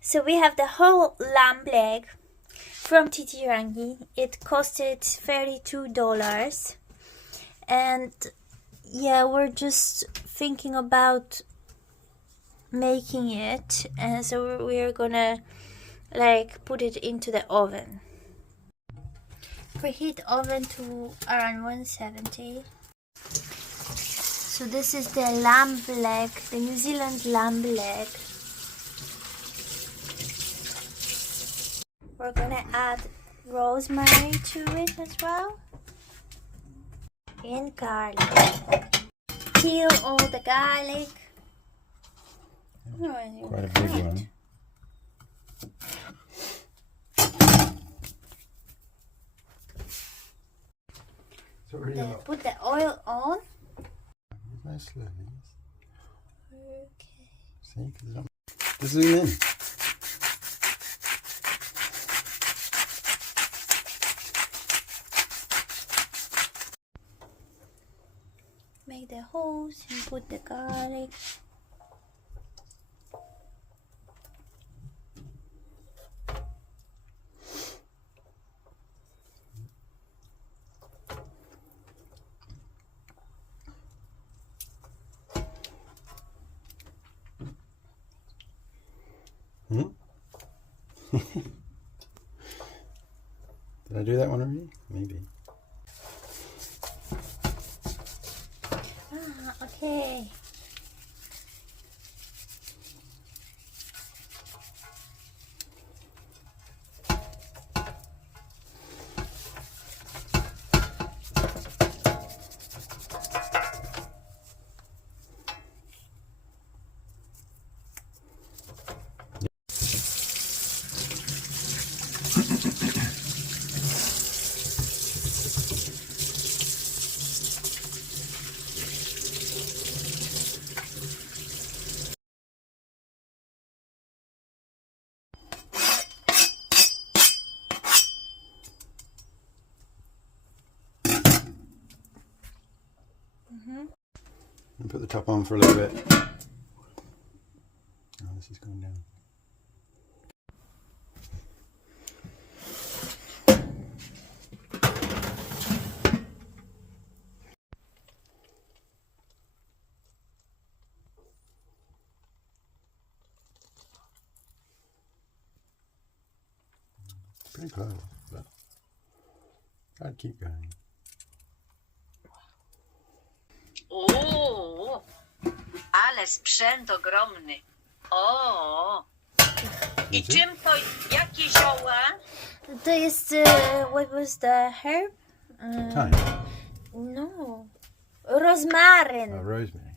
So we have the whole lamb leg from Titirangi. It costed $32. And yeah, we're just thinking about making it, and so we're gonna like put it into the oven. Preheat oven to around 170. So this is the lamb leg, the New Zealand lamb leg. We're gonna add rosemary to it as well, and garlic. Peel all the garlic. Quite a big one. So Then put the oil on. Nice slowly. Okay. See, just zoom in. Make the holes and put the garlic. Did I do that one already? Maybe. Okay. And put the top on for a little bit. Oh, this is going down. Pretty close, but I'd keep going. Uuu, ale sprzęt ogromny. O. I czym to, jakie zioła? To jest, what was the herb? Thyme. No. Rozmaryn. Oh, rosemary.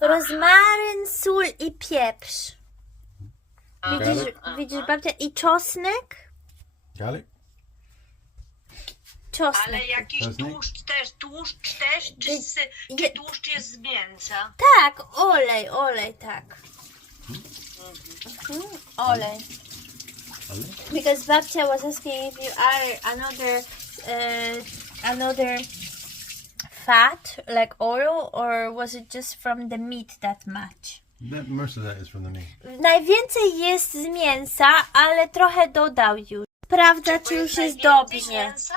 Rozmaryn, sól i pieprz. Widzisz, babcia? I czosnek? Garlic? Czosnek. Ale jakiś Czosnek? tłuszcz też, czy tłuszcz jest z mięsa? Tak, olej, tak. Olej. Because babcia was asking if you added another fat, like oil, or was it just from the meat that much? Most of that is from the meat. Najwięcej jest z mięsa, ale trochę dodał już. Sprawdza, czy już jest dobrze. Mięsa?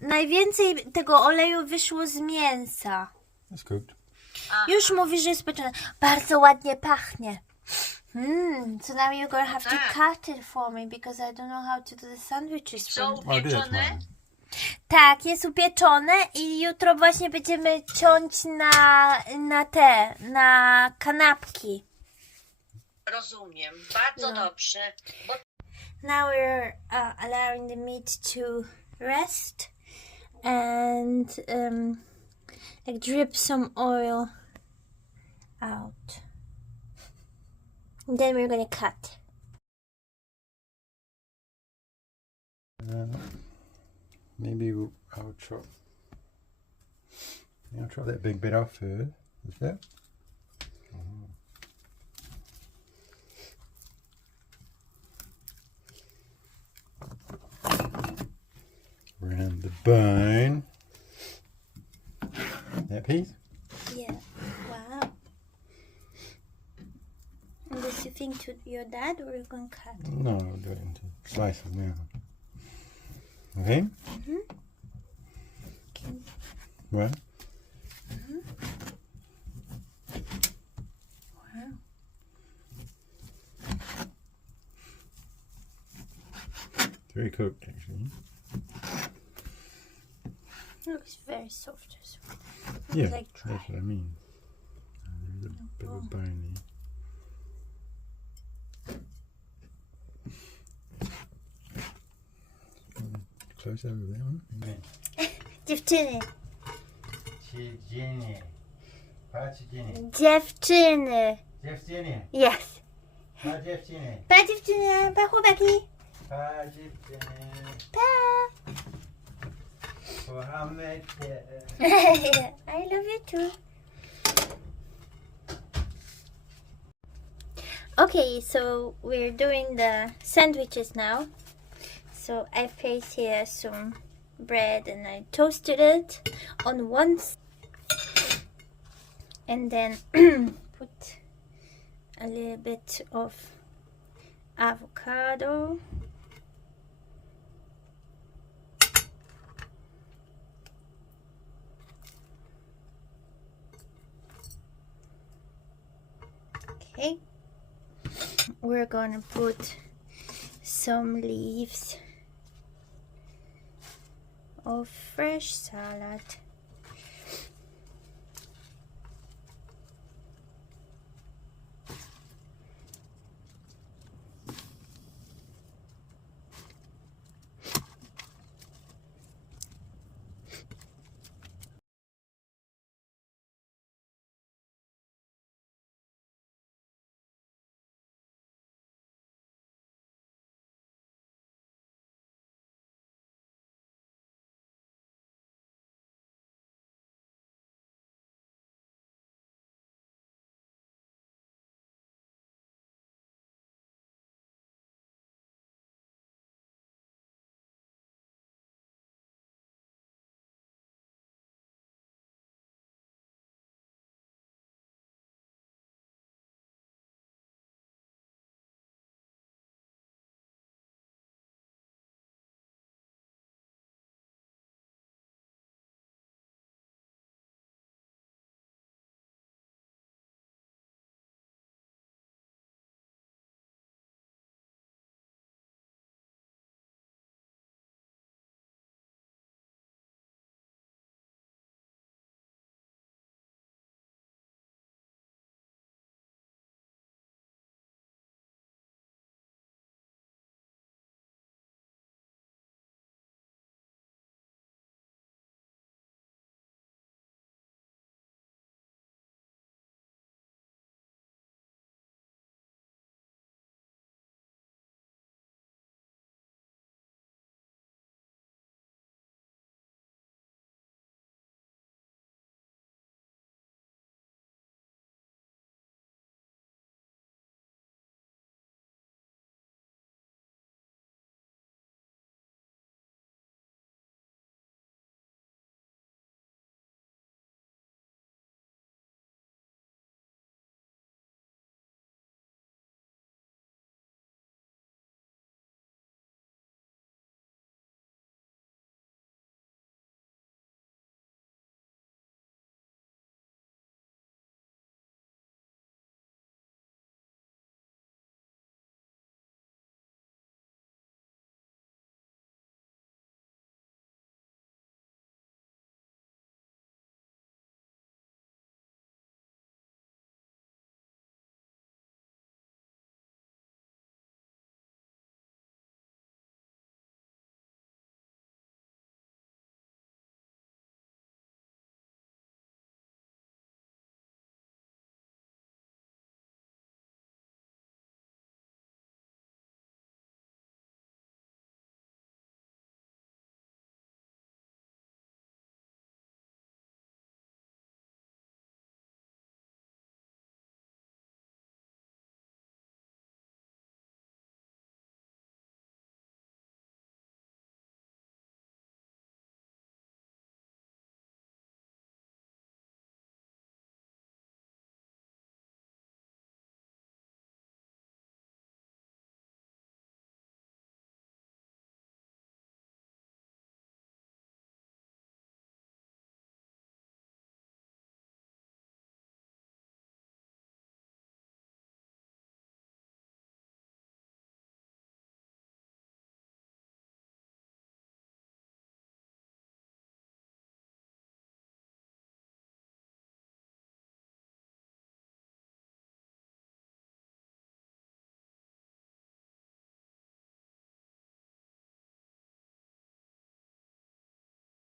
Najwięcej tego oleju wyszło z mięsa. It's cooked. Już mówi, że jest pieczone. Bardzo ładnie pachnie. So now you're gonna have to cut it for me because I don't know how to do the sandwiches. Są I'll do it upieczone? tomorrow. Tak, jest upieczone i jutro właśnie będziemy ciąć na kanapki. Rozumiem, bardzo dobrze. Bo Now we're allowing the meat to rest and like drip some oil out. And then we're gonna cut. Maybe I'll chop that big bit off first. Is that? Around the bone. That piece? Yeah. Wow. And this you think to your dad, or you're going to cut? No, I'll do it into slices now. Okay? Okay. Well, Wow. it's very cooked actually. Looks very soft as well. Yeah, Like dry. that's what I mean. There's a bit of a bone there. Close over that one. Dziewczyny. Dziewczyny. Patrz dziewczyny. Dziewczyny. Dziewczyny. Yes. Pa dziewczyny. Pa dziewczyny, pa chłopaki. Pa dziewczyny. Pa. Kochamy cię. I love you too. Okay, so we're doing the sandwiches now. So I placed here some bread and I toasted it on one and then put a little bit of avocado. Okay, we're gonna put some leaves of fresh salad.